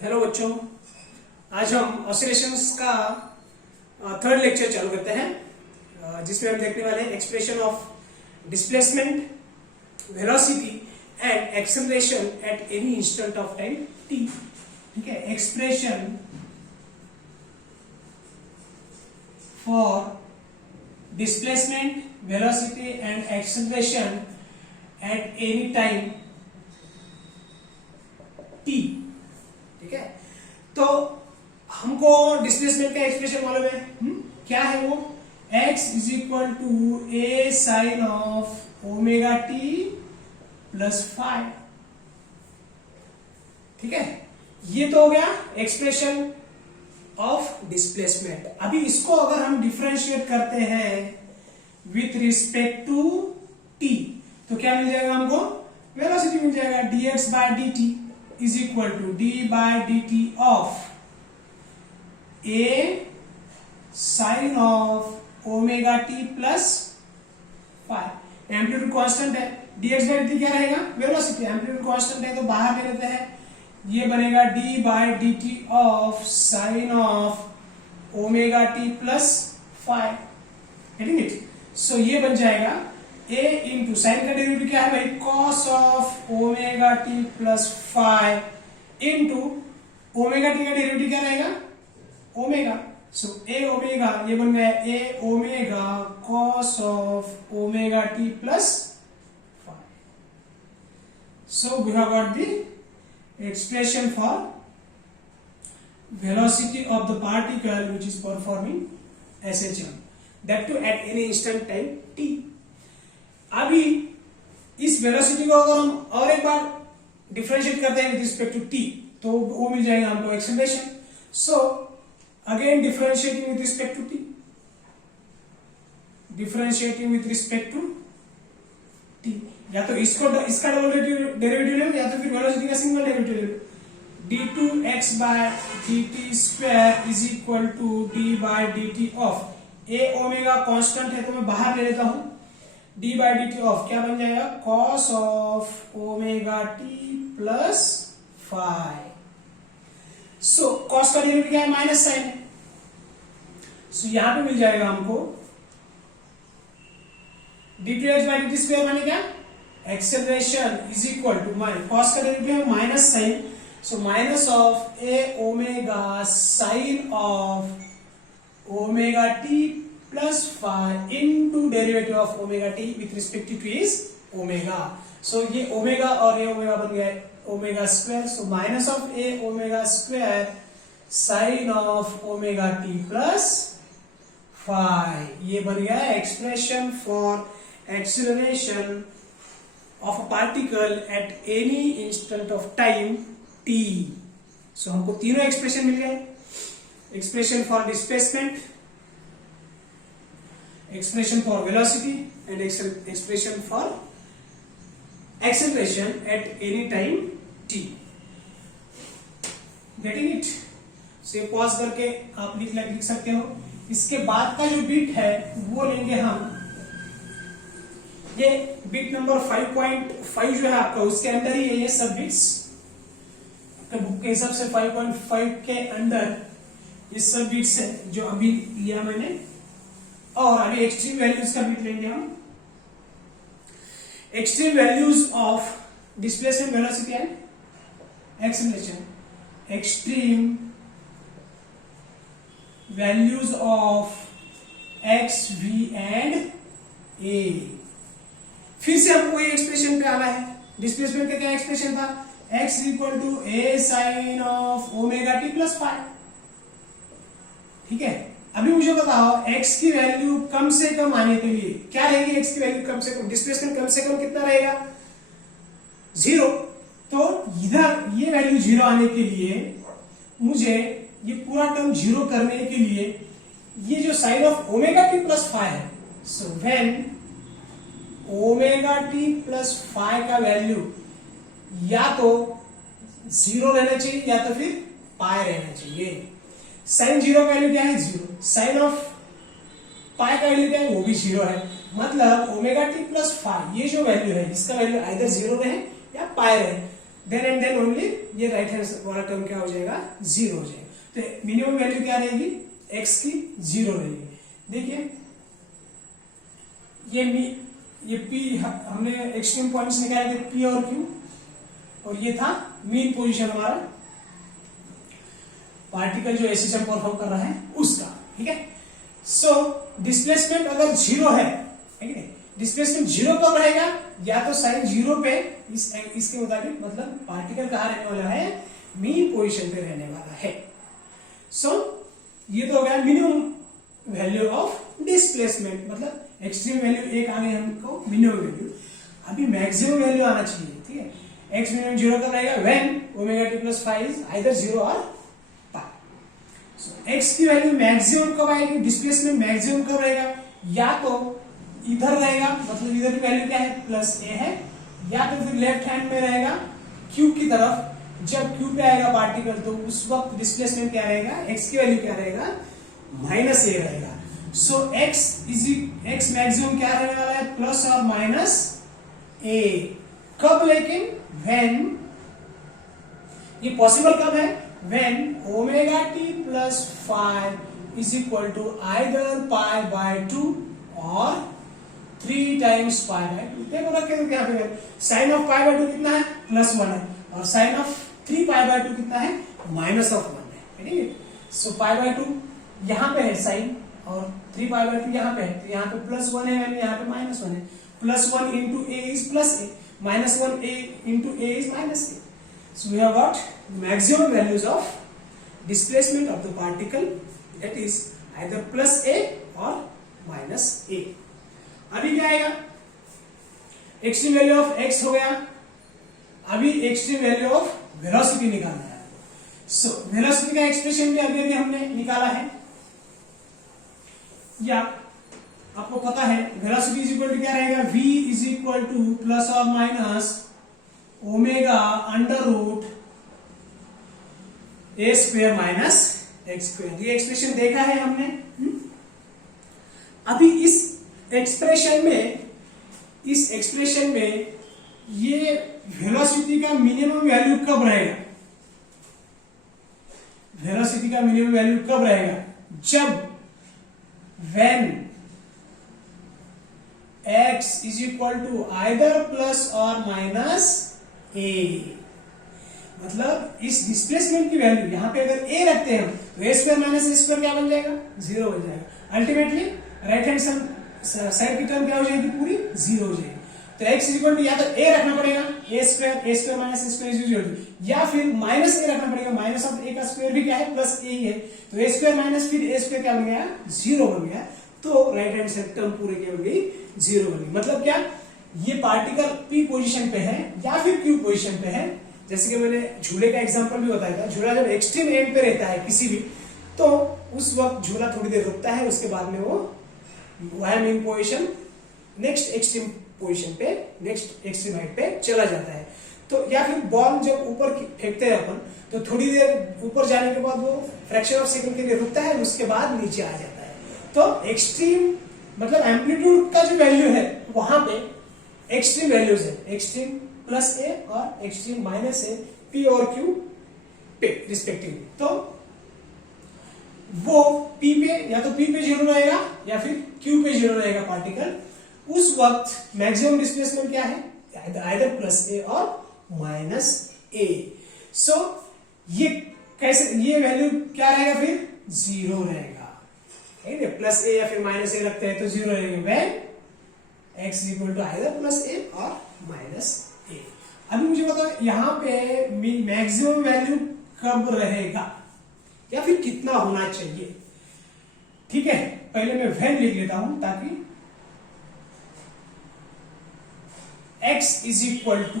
Hello बच्चों, आज हम ऑसिलेशंस का थर्ड लेक्चर चालू करते हैं, जिसमें हम देखने वाले हैं expression of displacement, velocity and acceleration at any instant of time t। ठीक है, expression for displacement, velocity and acceleration at any time t। ठीक है, तो हमको डिस्प्लेसमेंट का एक्सप्रेशन मालूम है। क्या है वो? x is equal to A sine of omega T plus five. ठीक है, ये तो हो गया एक्सप्रेशन ऑफ डिस्प्लेसमेंट। अभी इसको अगर हम डिफरेंशिएट करते हैं विथ रिस्पेक्ट टू t, तो क्या मिल जाएगा हमको? वेलोसिटी मिल जाएगा। dx बाय dt is equal to d by dt of a sin of omega t plus five. Amplitude constant है, dx by dt क्या रहेगा? वेलोसिटी। एम्पलीट्यूड कांस्टेंट है तो बाहर ले लेते हैं, ये बनेगा d by dt of sin of omega t plus five. Getting it? So ये बन जाएगा a इंटू साइन का डेरिवेटिव क्या है भाई? Cos of omega T plus five into omega t का डेरिवेटिव क्या रहेगा? ओमेगा। सो ए ओमेगा, ये बन गया a omega cos of omega T plus five. So we have got the expression for velocity of the particle which is performing SHM, that too at any instant time t. अभी इस velocity को अगर हम और एक बार differentiate करते हैं with respect to T, तो वो मिल जाएगा हमको acceleration. So again differentiating with respect to T, differentiating with respect to T, या तो इसका डबल डेरिवेटिव लो या तो फिर वेलोसिटी का सिंगल डेरिवेटिव लो। d2x by dt square is equal to d by dt of A omega constant है तो मैं बाहर ले लेता हूं, d by D T of क्या बन जाएगा? Cos of omega T plus five. So cos का डेरिवेटिव क्या है? Minus sine. सो यहां पे मिल जाएगा हमको d2x by D T square माने क्या? Acceleration is equal to cos का डेरिवेटिव है minus sine, so minus of A omega sine of omega T plus 5 into derivative of omega t with respect to is omega. So ये omega और ये omega बन गया omega square. So minus of a omega square sin of omega t plus 5. ये बन गया expression for acceleration of a particle at any instant of time t. So हमको तीनों expression मिल गए, expression for displacement, expression for velocity and expression for acceleration at any time t. Getting it? से pause करके आप लिख सकते हो। इसके बाद का जो बिट है वो लेंगे हम, ये बिट नंबर 5.5 जो है आपका, उसके अंदर ही है ये सब बिट्स। तो बुक के हिसाब से 5.5 के अंदर ये सब बिट्स है जो अभी लिया मैंने। और अभी एक्सट्रीम वैल्यूज का बिट लेंगे हम। Extreme values of displacement, velocity and acceleration. Extreme values of x, v and a. फिर से हमको ये एक्सप्रेशन पे आना है। डिस्प्लेसमेंट का क्या एक्सप्रेशन था? x equal to A sine of omega T plus five. ठीक है, अभी मुझे बताओ x की वैल्यू कम से कम आने के लिए क्या रहेगी? x की वैल्यू कम से कम, डिस्प्लेसमेंट कम से कम कितना रहेगा? 0। तो इधर ये वैल्यू 0 आने के लिए मुझे ये पूरा टर्म 0 करने के लिए ये जो sine of omega T plus five है, so when omega T plus five का वैल्यू या तो 0 रहना चाहिए या तो फिर पाई रहना चाहिए। साइन 0 का वैल्यू क्या है? 0। साइन ऑफ पाई का वैल्यू क्या है? वो भी 0 है। मतलब ओमेगा टी प्लस फाइव ये जो वैल्यू है इसका वैल्यू आइदर 0 रहे या पाई रहे। देन एंड देन ओनली ये राइट हैंड वाला टर्म क्या हो जाएगा, 0 हो जाएगा। तो मिनिमम वैल्यू क्या रहेगी, x की 0 रहेगी। देखिए ये p हमने एक्सट्रीम पॉइंट्स निकाले थे p और q, और ये था मीन पोजीशन हमारा पार्टिकल जो एसिज्म परफॉर्म कर रहा है उसका, ठीक है। सो डिस्प्लेसमेंट अगर 0 है, ठीक है, डिस्प्लेसमेंट 0 कब रहेगा, या तो साइन 0 पे इसके मुताबिक मतलब पार्टिकल कहाँ रहने वाला है, मीन पोजीशन पे रहने वाला है। सो ये तो हो गया मिनिमम वैल्यू ऑफ डिस्प्लेसमेंट, मतलब एक्सट्रीम वैल्यू एक आ गई हमको, मिनिमम वैल्यू। अभी मैक्सिमम वैल्यू आना चाहिए, ठीक है। एक्स मिनिमम 0 कब रहेगा, when omega T plus five is either 0 और पाई। सो एक्स की वैल्यू मैक्सिमम कब आएगी, डिस्प्लेसमेंट मैक्सिमम कब रहेगा, या तो इधर रहेगा, मतलब इधर की वैल्यू क्या है, प्लस ए है, या तो फिर लेफ्ट हैंड में रहेगा क्यू की तरफ। जब क्यू पे आएगा पार्टिकल तो उस वक्त डिस्प्लेसमेंट क्या रहेगा, एक्स की वैल्यू क्या रहेगा, माइनस ए रहेगा। सो एक्स मैक्सिमम क्या रहने वाला है, प्लस और माइनस ए। कब, लेकिन व्हेन, ये पॉसिबल कब है, when omega T plus 5 is equal to either pi by 2 और 3 टाइम्स पाई बाय 2। देखो रखे तो यहाँ पे साइन ऑफ पाई बाय 2 कितना है, +1 है, और साइन ऑफ 3 पाई बाय 2 कितना है, -1 है, ठीक है। सो पाई बाय 2 यहाँ पे है साइन, और 3 पाई बाय 2 यहाँ पे है, तो यहाँ पे +1 है, यहाँ पे -1 है। +1 into a is plus a, -1 a into a is minus a. So we have got maximum values of displacement of the particle, that is either plus a or minus a. अभी क्या आएगा, एक्सट्रीम वैल्यू ऑफ x हो गया, अभी extreme value of velocity निकालना है। So velocity का expression भी अभी हमने निकाला है, या आपको पता है वेलोसिटी इज इक्वल टू क्या रहेगा, v is equal two plus और माइनस ओमेगा अंडर रूट ए स्क्वायर माइनस एक्स स्क्वायर। ये एक्सप्रेशन देखा है हमने। अभी इस एक्सप्रेशन में ये वेलोसिटी का मिनिमम वैल्यू कब रहेगा, वेलोसिटी का मिनिमम वैल्यू कब रहेगा, जब when x is equal to either plus or minus a, मतलब इस डिस्प्लेसमेंट की वैल्यू यहाँ पे अगर a रखते हैं तो a square minus a square क्या बन जाएगा, 0 बन जाएगा। अल्टीमेटली राइट हैंड साइड की टर्म क्या हो जाएगी, पूरी 0 हो जाएगी। तो x इज इक्वल टू या तो a रखना पड़ेगा, a square minus a square is equal to, या फिर माइनस a रखना पड़ेगा, माइनस ऑफ a का स्क्वायर भी क्या है, प्लस a ही है। तो a स्क्वायर माइनस फिर a स्क्वायर क्या बन गया, 0 बन गया। तो राइट हैंड साइड टर्म पूरे क्या बन गई, 0 बन गई। मतलब क्या, ये पार्टिकल p पोजीशन पे है या फिर q पोजीशन पे है। जैसे कि मैंने झूले का एग्जांपल भी बताया था, झूला जब एक्सट्रीम एंड पे रहता है किसी भी, तो उस वक्त झूला थोड़ी देर रुकता है, उसके बाद में वो via mean position next extreme position पे, नेक्स्ट एक्सट्रीम हाइट पे चला जाता है। तो या फिर बॉल जब ऊपर फेंकते हैं अपन, तो थोड़ी देर ऊपर जाने के बाद वो फ्रैक्शन ऑफ सेकंड के लिए रुकता है, उसके बाद नीचे आ जाता है। तो एक्सट्रीम मतलब एम्पलीट्यूड का जो वैल्यू है वहां पे एक्सट्रीम वैल्यूज है, एक्सट्रीम प्लस ए और एक्सट्रीम माइनस ए, पी और क्यू पे रिस्पेक्टिवली। तो वो पी पे या तो पी पे 0 रहेगा या फिर क्यू पे 0 रहेगा पार्टिकल। उस वक्त मैक्सिमम डिस्प्लेसमेंट क्या है, आइदर प्लस ए और माइनस ए। सो ये कैसे, ये वैल्यू क्या रहेगा, फिर 0 रहेगा। प्लस ए या फिर माइनस ए रखते हैं तो 0 रहेगा when x is equal to either plus a और माइनस ए। अभी मुझे बताओ यहाँ पे मैक्सिमम वैल्यू कब रहेगा या फिर कितना होना चाहिए। ठीक है, पहले मैं व्हेन लिख लेता हूं ताकि x इज इक्वल टू,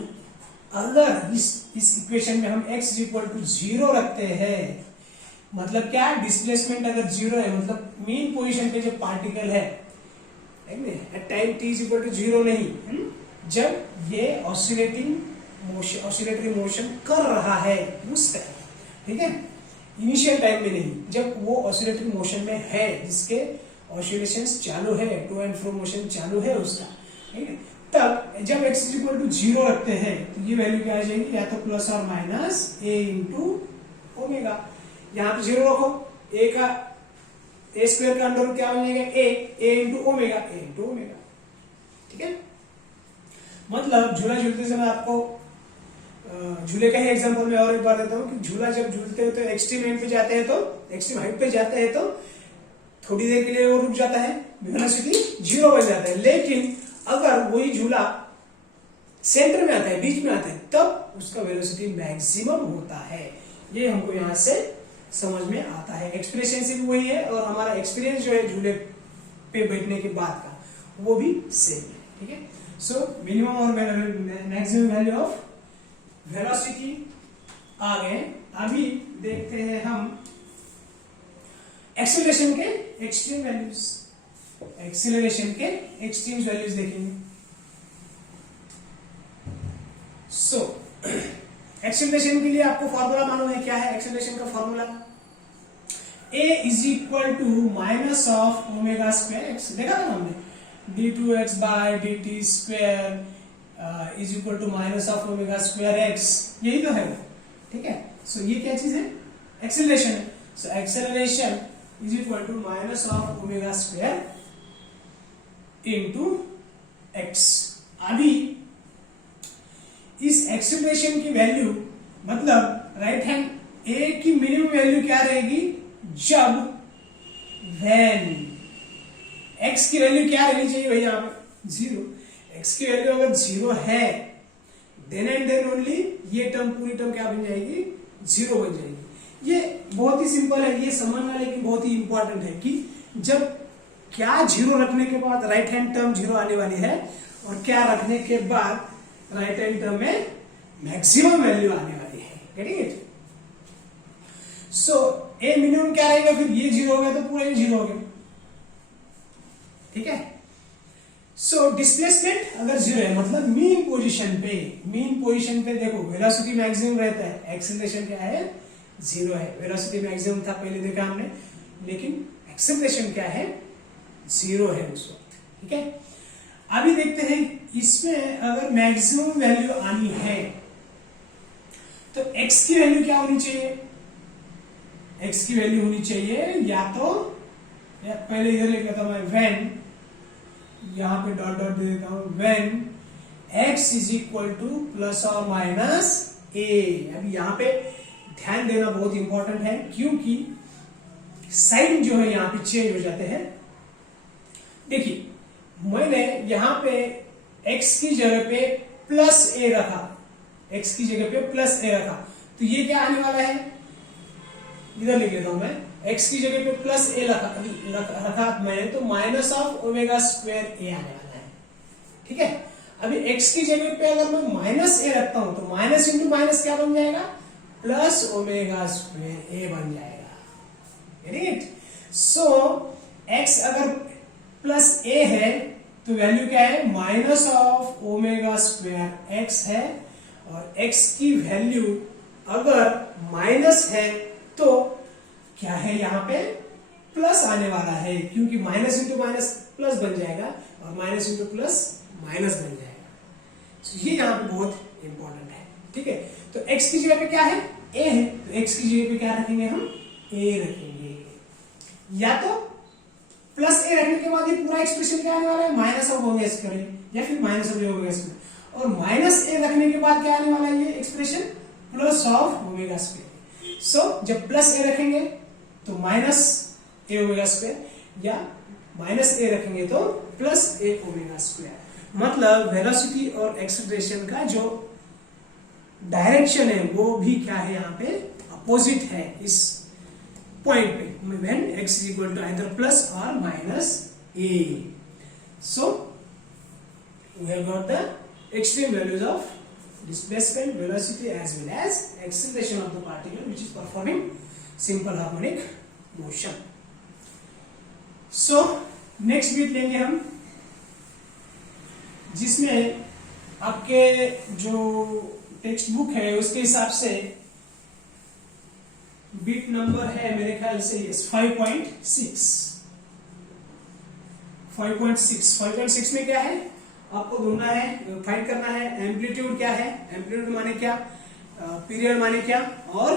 अगर इस इक्वेशन में हम x इज इक्वल टू 0 रखते हैं, मतलब क्या, डिस्प्लेसमेंट अगर 0 है, मतलब मीन पोजीशन पे जब पार्टिकल है at time t is equal to 0 नहीं, जब ये ऑसिलेटरी मोशन कर रहा है उस टाइम, ठीक है, इनिशियल टाइम में नहीं, जब वो ऑसिलेटरी मोशन में है, जिसके ऑसिलेशंस चालू है, टू एंड फ्रो मोशन चालू है उसका, ठीक है, तब जब x इज इक्वल टू 0 रखते हैं तो ये वैल्यू क्या आ जाएगी, या तो प्लस और माइनस a इंटू ओमेगा। यहाँ पे 0 रखो, a का a स्क्वायर का अंडर रूट क्या हो जाएगा, a into omega, a into omega. ठीक है, मतलब झूला झूलते समय आपको झूले का ही एग्जांपल मैं और एक बार देता हूँ कि झूला जब झूलते हो तो एक्सट्रीम एंड पे जाते हैं, तो एक्सट्रीम हाइट पे जाते हैं तो थोड़ी देर के लिए वो रुक जाता है, वेलोसिटी 0 बन जाता है। लेकिन अगर वही झूला सेंटर में आता है, बीच में आता है, तब उसका वेलोसिटी मैक्सिमम होता है। ये हमको यहां से समझ में आता है। एक्सप्रेशन से भी वही है और हमारा एक्सपीरियंस जो है झूले पे बैठने के बाद का, वो भी सेम है। ठीक है, सो मिनिमम और मैक्सिमम वैल्यू ऑफ वेलोसिटी आ गए। अभी देखते हैं हम एक्सेलरेशन के एक्सट्रीम वैल्यूज। एक्सेलरेशन के एक्सट्रीम वैल्यूज देखेंगे। सो एक्सेलरेशन के लिए आपको फॉर्मूला मालूम है, क्या है एक्सेलरेशन का formula, a is equal to minus of omega square X. देखा था ना हमने, d2x by dt square is equal to minus of omega square X, यही तो है। ठीक है, सो ये क्या चीज है, एक्सेलरेशन है। सो acceleration is equal to minus of omega square into X. अभी इस एक्सेलरेशन की वैल्यू, मतलब राइट हैंड ए की मिनिमम वैल्यू क्या रहेगी, जब व्हेन एक्स की वैल्यू क्या रहनी चाहिए भाई, यहां पे 0। एक्स की वैल्यू अगर 0 है, देन एंड देन ओनली ये टर्म, पूरी टर्म क्या बन जाएगी, 0 बन जाएगी। ये बहुत ही सिंपल है, ये समझना लेकिन बहुत ही इंपॉर्टेंट है कि जब क्या 0 रखने के बाद राइट हैंड टर्म 0 आने वाली है, और क्या रखने के बाद राइट हैंड टर्म में मैक्सिमम वैल्यू आने वाली है। Getting it? So A minimum क्या रहेगा, फिर ये 0 हो गया तो पूरा ये 0 हो गया। ठीक है, सो डिस्प्लेसमेंट अगर 0 है, मतलब मीन पोजीशन पे देखो वेलोसिटी मैक्सिमम रहता है, एक्सेलरेशन क्या है, 0 है। वेलोसिटी मैक्सिमम था पहले देखा हमने, लेकिन एक्सेलरेशन क्या है, 0 है उस वक्त। ठीक है, अभी देखते हैं इसमें अगर मैक्सिमम वैल्यू आनी है तो x की वैल्यू क्या होनी चाहिए, x की वैल्यू होनी चाहिए या तो, या पहले इधर लिख लेता हूं मैं, व्हेन, यहां पे डॉट डॉट दे देता हूं, when x is equal two plus और माइनस a। अभी यहां पे ध्यान देना बहुत इंपॉर्टेंट है, क्योंकि साइन जो है यहां पे चेंज हो जाते हैं। देखिए मैंने यहां पे x की जगह पे प्लस a रखा, x की जगह पे प्लस a रखा, तो ये क्या आने वाला है, इधर लिख लेता हूं मैं, x की जगह पे प्लस a रखा मैंने, तो minus of omega square a आने वाला है। ठीक है, अभी x की जगह पे अगर मैं माइनस a रखता हूं तो माइनस इंटू माइनस क्या बन जाएगा, प्लस ओमेगा स्क्वायर a बन जाएगा। राइट, सो x अगर प्लस a है तो वैल्यू क्या है, minus of omega square x है, और x की वैल्यू अगर माइनस है तो क्या है, यहां पे प्लस आने वाला है, क्योंकि माइनस इंटू माइनस प्लस बन जाएगा और माइनस इंटू प्लस माइनस बन जाएगा। तो ये यहां पे बहुत इंपॉर्टेंट है। ठीक है, तो x की जगह पे क्या है, a है, तो x की जगह पे क्या रखेंगे हम, a रखेंगे, या तो प्लस a रखने के बाद ये पूरा एक्सप्रेशन क्या आने वाला है, माइनस ऑफ ओमेगा स्क्वायर, या फिर माइनस ऑफ ओमेगा स्क्वायर, और माइनस a रखने के बाद क्या आने वाला है, ये expression plus of omega square. So जब प्लस a रखेंगे तो माइनस a ओमेगा स्क्वायर, या माइनस a रखेंगे तो प्लस a ओमेगा स्क्वायर। मतलब वेलोसिटी और एक्सेलरेशन का जो डायरेक्शन है वो भी क्या है, यहाँ पे अपोजिट है इस पॉइंट पे, when x is equal to either plus or minus a. So we have got the extreme values of displacement, velocity as well as acceleration of the particle which is performing simple harmonic motion. So next beat लेंगे हम, जिसमें आपके जो text book है उसके हिसाब से beat number है मेरे ख्याल से 5.6 में क्या है, आपको ढूंढना है, फाइंड करना है एम्पलीट्यूड क्या है, एम्पलीट्यूड माने क्या, पीरियड माने क्या, और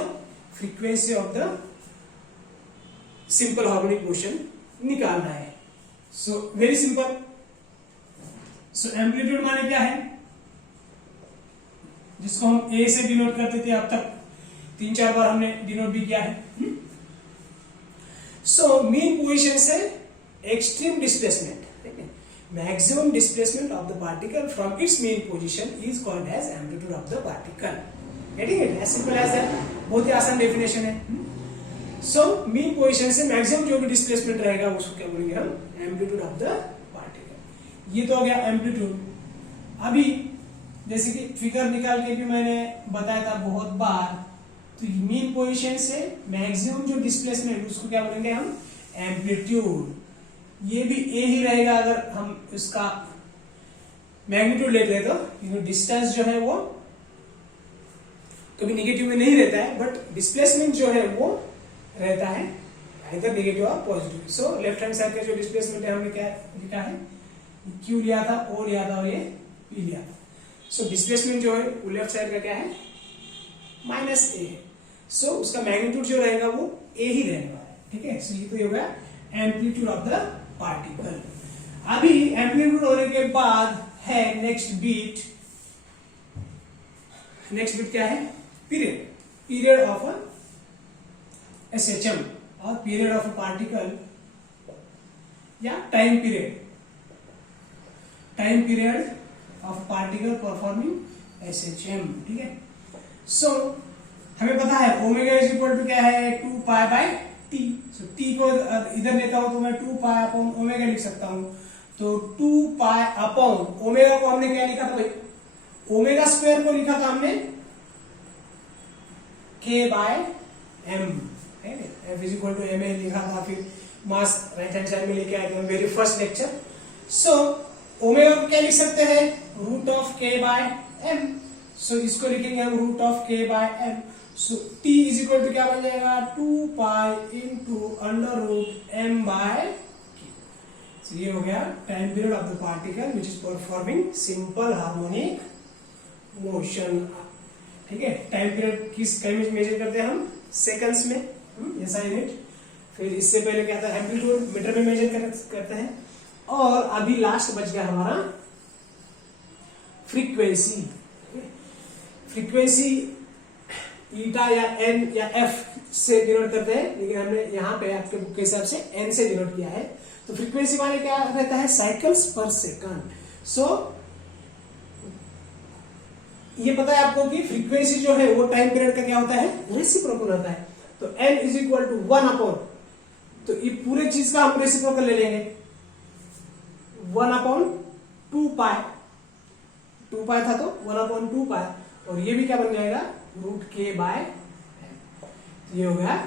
frequency of the simple harmonic motion निकालना है। So very simple. So amplitude माने क्या है, जिसको हम ए से डिनोट करते थे, अब तक 3-4 बार हमने डिनोट भी किया है। सो मीन पोजीशन से extreme displacement, maximum displacement of the particle from its mean position is called as amplitude of the particle. Getting it? As simple as that. बहुत ही आसान डेफिनेशन है। सो मीन पोजीशन से maximum जो भी displacement रहेगा उसको क्या बोलेंगे हम, एम्पलीट्यूड ऑफ द पार्टिकल। ये तो हो गया एम्पलीट्यूड। अभी जैसे कि फिगर निकाल के भी मैंने बताया था बहुत बार, तो मीन पोजीशन से मैक्सिमम जो डिस्प्लेसमेंट उसको क्या बोलेंगे हम, एम्पलीट्यूड। ये भी ए ही रहेगा अगर हम इसका मैग्नीट्यूड लेते हैं, तो डिस्टेंस जो है वो कभी निगेटिव में नहीं रहता है, बट डिस्प्लेसमेंट जो है वो रहता है इधर नेगेटिव और positive. So left hand side का जो डिस्प्लेसमेंट है हमने क्या लिखा है, क्यू लिया था, ओ लिया था और ये पी लिया था। सो डिस्प्लेसमेंट जो है वो लेफ्ट साइड का क्या है, माइनस ए। सो उसका मैग्नीट्यूड जो रहेगा वो ए ही रहने वाला है। ठीक है, सो ये तो ये हो गया एम्पलीट्यूड ऑफ द पार्टिकल। अभी एम्पलीट्यूड होने के बाद है नेक्स्ट बीट। नेक्स्ट बीट क्या है, period. Period of a SHM और पीरियड ऑफ अ पार्टिकल या time period. Time period of particle performing SHM। ठीक है, सो हमें पता है ओमेगा इज इक्वल टू क्या है, 2 pi by T. So T को इधर लेता हूं तो मैं 2 पाई अपॉन ओमेगा लिख सकता हूं। तो 2 पाई अपॉन ओमेगा को हमने क्या लिखा था भाई, ओमेगा स्क्वायर को लिखा था हमने k by m। F is equal to M A लिखा था, फिर मास राइट हैंड साइड में लेके आए थे very first lecture. So omega को क्या लिख सकते हैं, root of k by m। So इसको लिखेंगे हम root of k by m। So t is equal to क्या बन जाएगा, 2 pi into under root m by k। So ये हो गया time period of the particle which is performing simple harmonic motion. ठीक है, टाइम पीरियड किस time में मेजर करते हैं हम, सेकंड्स में, ऐसा यूनिट। फिर इससे पहले क्या था, एम्पलीट्यूड मीटर में मेजर करते हैं। और अभी लास्ट बच गया हमारा फ्रीक्वेंसी। फ्रीक्वेंसी ईटा या एन या एफ से डिनोट करते हैं, लेकिन हमने यहाँ पे आपके बुक के हिसाब से एन से डिनोट किया है। तो फ्रीक्वेंसी माने क्या रहता है, साइकिल्स पर सेकंड। सो ये पता है आपको कि फ्रीक्वेंसी जो है वो टाइम पीरियड का क्या होता है, रेसिप्रोकल होता है। तो n is equal to 1 upon, तो ये पूरे चीज का हम रेसिप्रोकल ले लेंगे, 1 अपॉन 2 पाई। 2 पाई था तो 1 अपॉन 2 पाई, और ये भी क्या बन जाएगा, रूट k बाय m। ये हो गया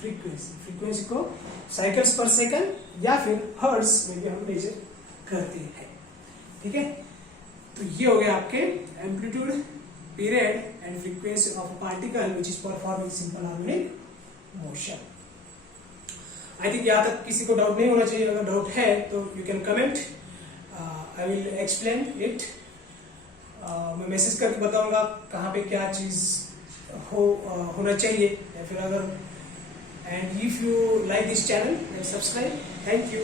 फ्रीक्वेंसी। फ्रीक्वेंसी को साइकिल्स पर सेकंड या फिर हर्ट्ज में भी हम मेजर करते हैं। ठीक है, तो ये हो गया आपके amplitude, period and frequency of a particle which is performing simple harmonic motion. I think यहाँ तक किसी को डाउट नहीं होना चाहिए। अगर डाउट है तो you can comment, I will explain it. मैं मैसेज करके बताऊंगा कहाँ पे क्या चीज होना चाहिए, या फिर अगर, and if you like this channel subscribe. Thank you.